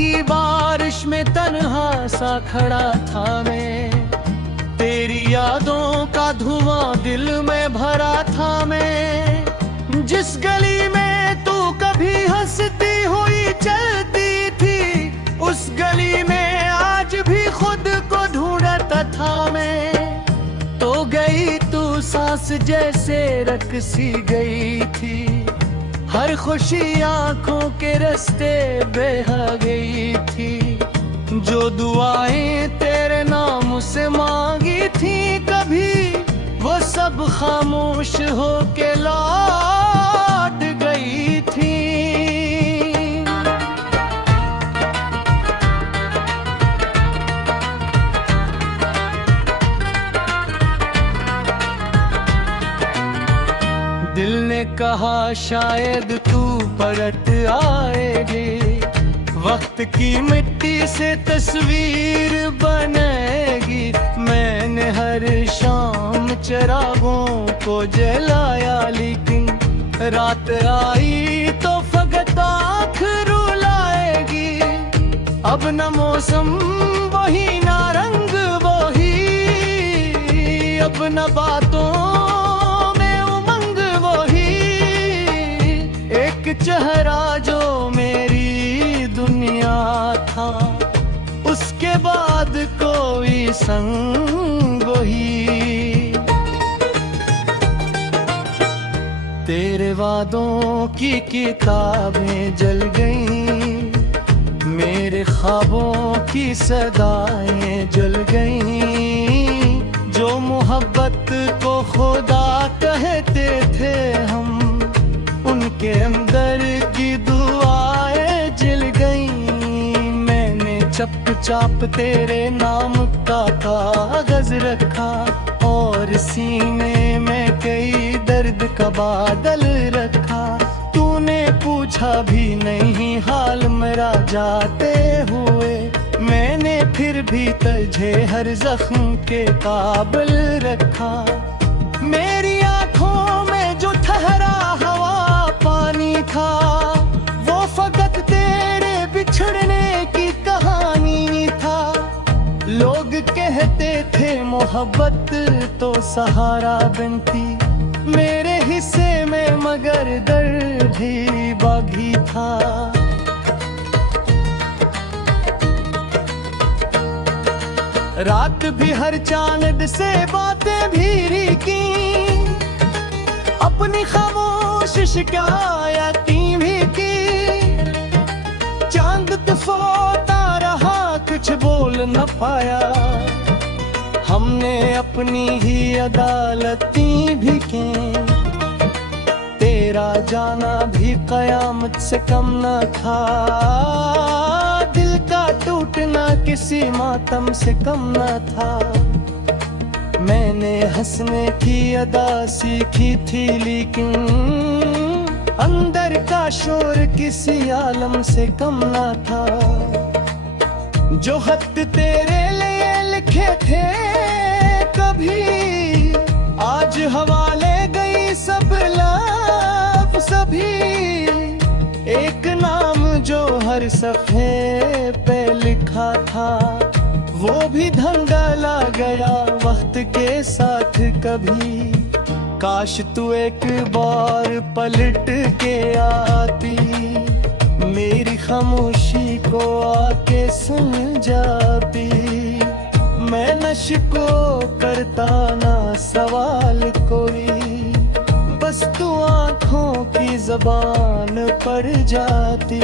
की बारिश में तन्हा सा खड़ा था मैं, तेरी यादों का धुआं दिल में भरा था मैं। जिस गली में तू कभी हंसती हुई चलती थी, उस गली में आज भी खुद को ढूंढता था मैं। तो गई तू सांस जैसे रख सी गई थी, हर खुशी आंखों के रास्ते बहा गई थी। जो दुआएं तेरे नाम से मांगी थी कभी, वो सब खामोश होके लौट गई थी। दिल ने कहा शायद तू परत आएगी, वक्त की मिट्टी से तस्वीर बनेगी। मैंने हर शाम चिरागों को जलाया, लेकिन रात आई तो फकत आँख रुलाएगी। अब न मौसम वही, ना रंग वही, अब न बातों में उमंग वही। एक चेहरा जो मेरी दुनिया था, उसके बाद कोई संग वही। तेरे वादों की किताबें जल गईं, मेरे ख्वाबों की सदाएं जल गईं। जो मोहब्बत को खुदा कहते थे हम, उनके अंदर की दुआएं जल गईं। मैंने चुपचाप तेरे नाम का कागज रखा, और सीने में कई दर्द का बादल रखा। तूने पूछा भी नहीं हाल मेरा जाते हुए, मैंने फिर भी तुझे हर जख्म के काबिल रखा। मेरी आंखों में जो ठहरा हवा पानी था, वो फकत तेरे बिछड़ने की कहानी था। लोग कहते थे मोहब्बत तो सहारा बनती, मेरे हिस्से में मगर दर्द ही बागी था। रात भी हर चांद से बातें भी की, अपनी खामोश शिकायतें भी की। चांद तफोता रहा, कुछ बोल न पाया। हमने अपनी ही अदालतें भी की, तेरा जाना भी कयामत से कम न था। दिल का टूटना किसी मातम से कम न था। मैंने हंसने की अदा सीखी थी, लेकिन अंदर का शोर किसी आलम से कम न था। जो खत तेरे लिए लिखे थे कभी, आज हवाले गई सब लफ्ज़ सभी। एक नाम जो हर सफ़े पे लिखा था, वो भी धंधला गया वक्त के साथ कभी। काश तू एक बार पलट के आती, मेरी खामोशी को आके सुन जाती। मैं नशको करता ना सवाल कोई, बस तू आँखों की ज़बान पर जाती।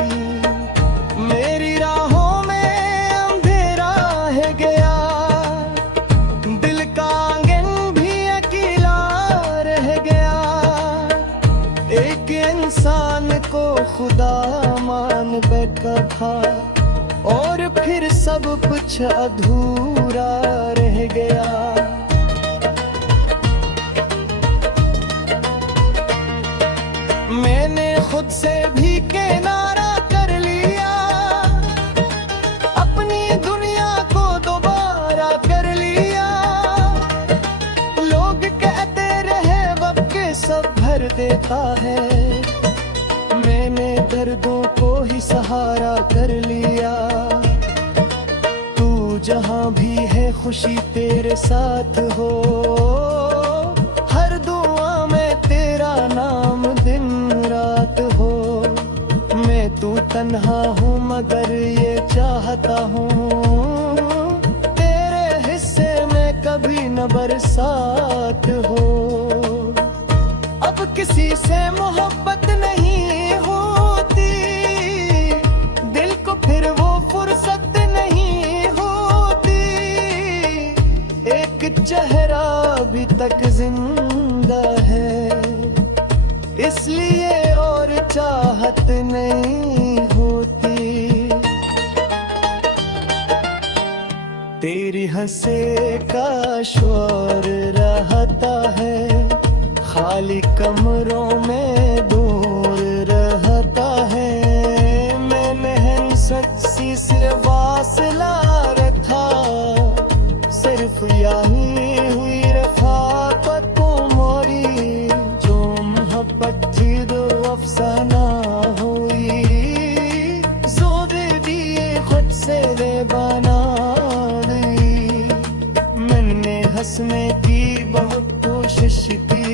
मेरी राहों में अंधेरा है गया, दिल का आंगन भी अकेला रह गया। एक इंसान को खुदा मान बैठा था, और फिर सब कुछ अधूरा रह गया। मैंने खुद से भी किनारा कर लिया, अपनी दुनिया को दोबारा कर लिया। लोग कहते रहे वक्त के सब भर देता है, मैंने दर्दों को ही सहारा कर लिया। जहाँ भी है खुशी तेरे साथ हो, हर दुआ में तेरा नाम दिन रात हो। मैं तू तन्हा हूँ मगर ये चाहता हूँ, तेरे हिस्से में कभी न बरसात हो। अब किसी से मोहब्बत नहीं होती, दिल को फिर वो फुर्सत नहीं होती। एक चेहरा अभी तक जिंदा है, इसलिए और चाहत नहीं होती। तेरी हंसे का शोर रहता है, खाली कमरों में दूर रहता है। मैंने हंसी से वासला रखा, सिर्फ यही हुई रफ़ाक़तों मोरी। जो मोहब्बत थी दो अफसाना हुई, जोर दिए खुद से दे बना दी। मैंने हंसने की बहुत कोशिश की,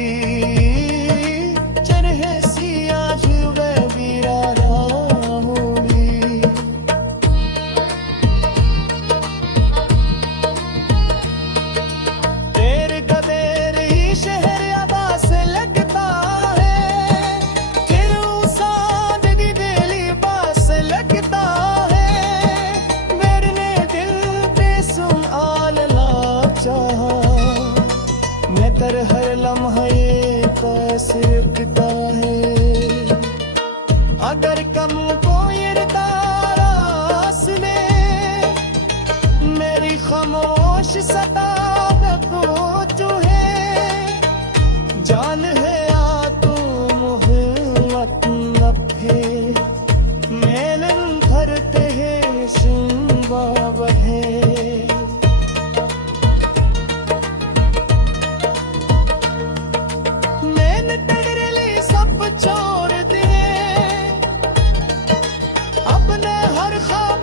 चरहे सी आज वे वीराना होगी। तेरे कदेर ही शहर आबास लगता है, फिर सादगी दिली बास लगता है। मेरे दिल पे सुन आलला चाहा, मैं कर हर लम्हा ये पास रुकता है। अगर कम कोई रास में मेरी खामोश सतावत तू है, जान है या तू मोहब्बत नफे। मेलन भरते हैं सुनबाब है, मैंने तेरे लिए सब छोड़ दिए, अपने हर ख्वाब।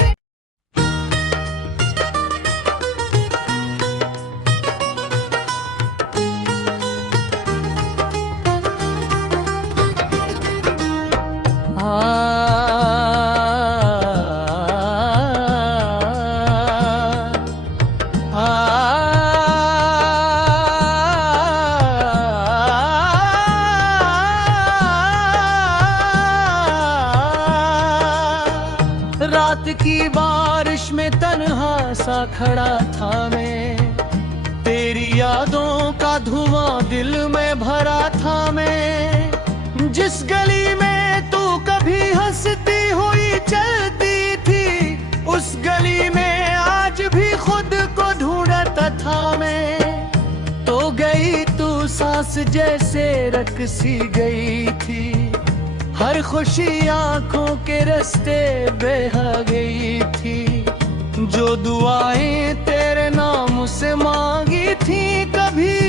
रात की बारिश में तन्हा सा खड़ा था मैं, तेरी यादों का धुआं दिल में भरा था मैं। जिस गली में तू कभी हंसती हुई चलती थी, उस गली में आज भी खुद को ढूंढता था मैं। तो गई तू सांस जैसे रख सी गई थी, हर खुशी आंखों के रास्ते बहा गई थी। जो दुआएं तेरे नाम से मांगी थी कभी,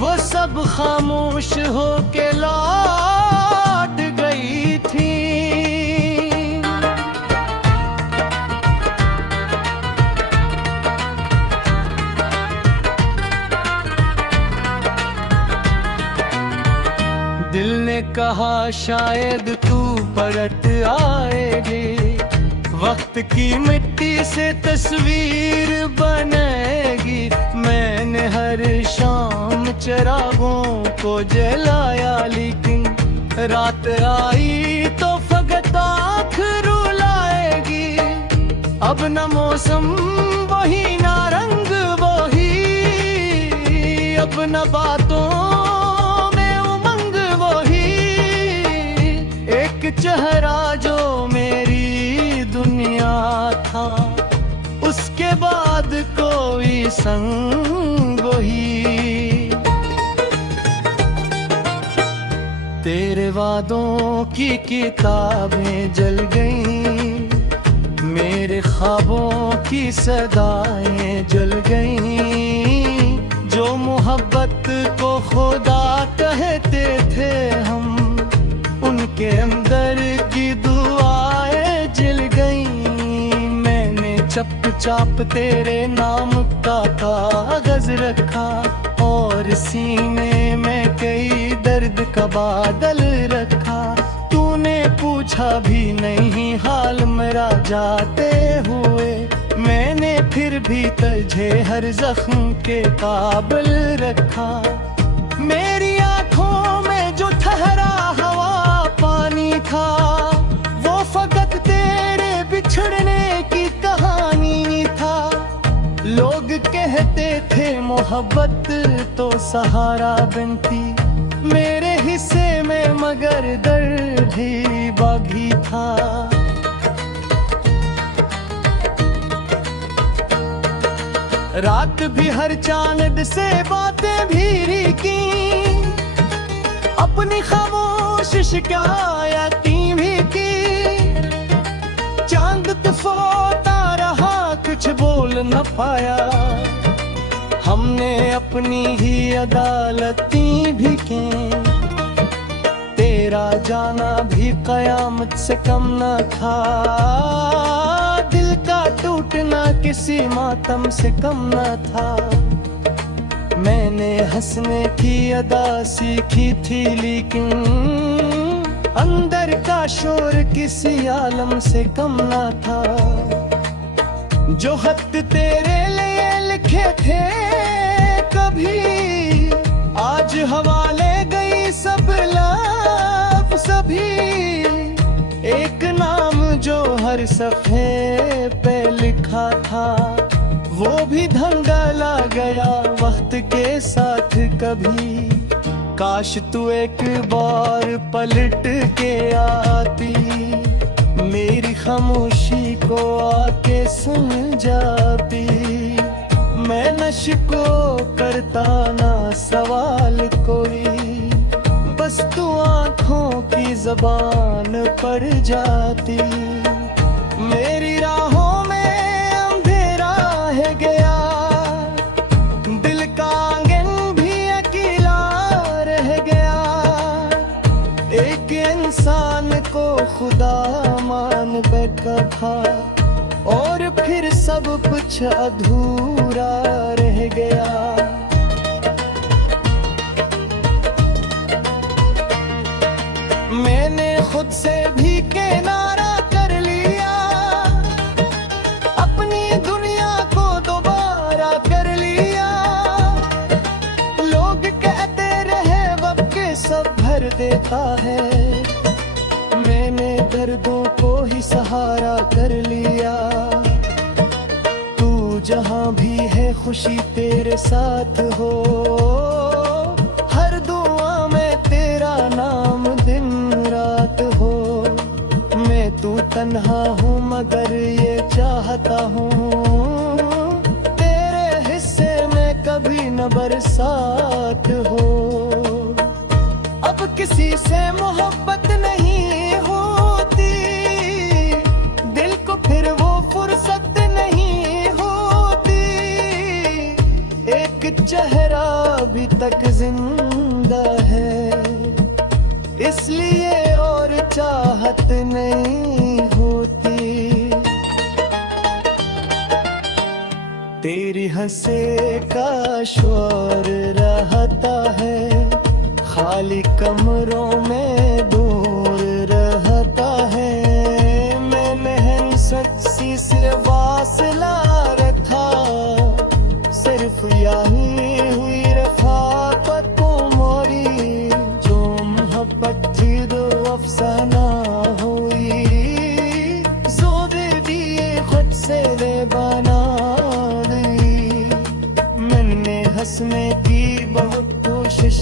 वो सब खामोश हो के लौट गई थी। दिल ने कहा शायद तू परत आएगी, वक्त की मिट्टी से तस्वीर बनेगी। मैंने हर शाम चिरागों को जलाया, लेकिन रात आई तो फकत आँख रुलाएगी। अब न मौसम वही ना रंग वही, अब न बातों चेहरा जो मेरी दुनिया था, उसके बाद कोई संग वही। तेरे वादों की किताबें जल गईं, मेरे ख्वाबों की सदाएं जल गईं। जो मोहब्बत को खुदा कहते थे हम, उनके अंदर की दुआएं जल गईं। मैंने चुपचाप तेरे नाम का कागज रखा, और सीने में कई दर्द का बादल रखा। तूने पूछा भी नहीं हाल मेरा जाते हुए, मैंने फिर भी तुझे हर जख्म के काबिल रखा। मेरी आंखों में जो ठहरा हवा पानी था, वो फकत तेरे बिछड़ने की कहानी था। लोग कहते थे मोहब्बत तो सहारा बनती, मेरे हिस्से में मगर दर्द ही बागी था। रात भी हर चांद से बातें भी की, अपनी खामोश शिकायतें भी की। चांद तफोता रहा कुछ बोल न पाया, हमने अपनी ही अदालतें भी की। तेरा जाना भी कयामत से कम न था, दिल का टूटना किसी मातम से कम न था। मैंने हंसने की अदा सीखी थी, लेकिन अंदर का शोर किसी आलम से कम न था। जो खत तेरे लिए लिखे थे कभी, आज हवाले गई सब लफ्ज़ सभी। एक नाम जो हर सफ़े पे लिखा था, वो भी धंधला गया वक्त के साथ कभी। काश तू एक बार पलट के आती, मेरी खामोशी को आके सुन जाती। मैं नशको करता ना सवाल कोई, बस तू आँखों की ज़बान पर जाती। मेरी राहों में अंधेरा है गया, दिल का आंगन भी अकेला रह गया। एक इंसान को खुदा मान बैठा था, और फिर सब कुछ अधूरा रह गया। मैंने खुद से भी किनारा कर लिया, अपनी दुनिया को दोबारा कर लिया। लोग कहते रहे वक्त के सब भर देता है, मैंने दर्दों को ही सहारा कर लिया। तू जहां भी है खुशी तेरे साथ हो, हर दुआ में तेरा नाम दिन रात हो। मैं तू तन्हा हूँ मगर ये चाहता हूँ, तेरे हिस्से में कभी न बरसात हो। अब किसी से मोहब्बत नहीं होती, दिल को फिर वो फुर्सत नहीं होती। एक चेहरा अभी तक जिंदा है, इसलिए और चाहत नहीं होती। तेरी हंसे का शोर रहता है, खाली कमरों में दूर रहता है। मैंने हंसी से वासला रखा, सिर्फ यही हुई रफ़ाक़त मोरी। जो मोहब्बत थी दो अफसाना हुई, ज़ोर दिए खुद से ले बना दी। मैंने हंसने की बहुत कोशिश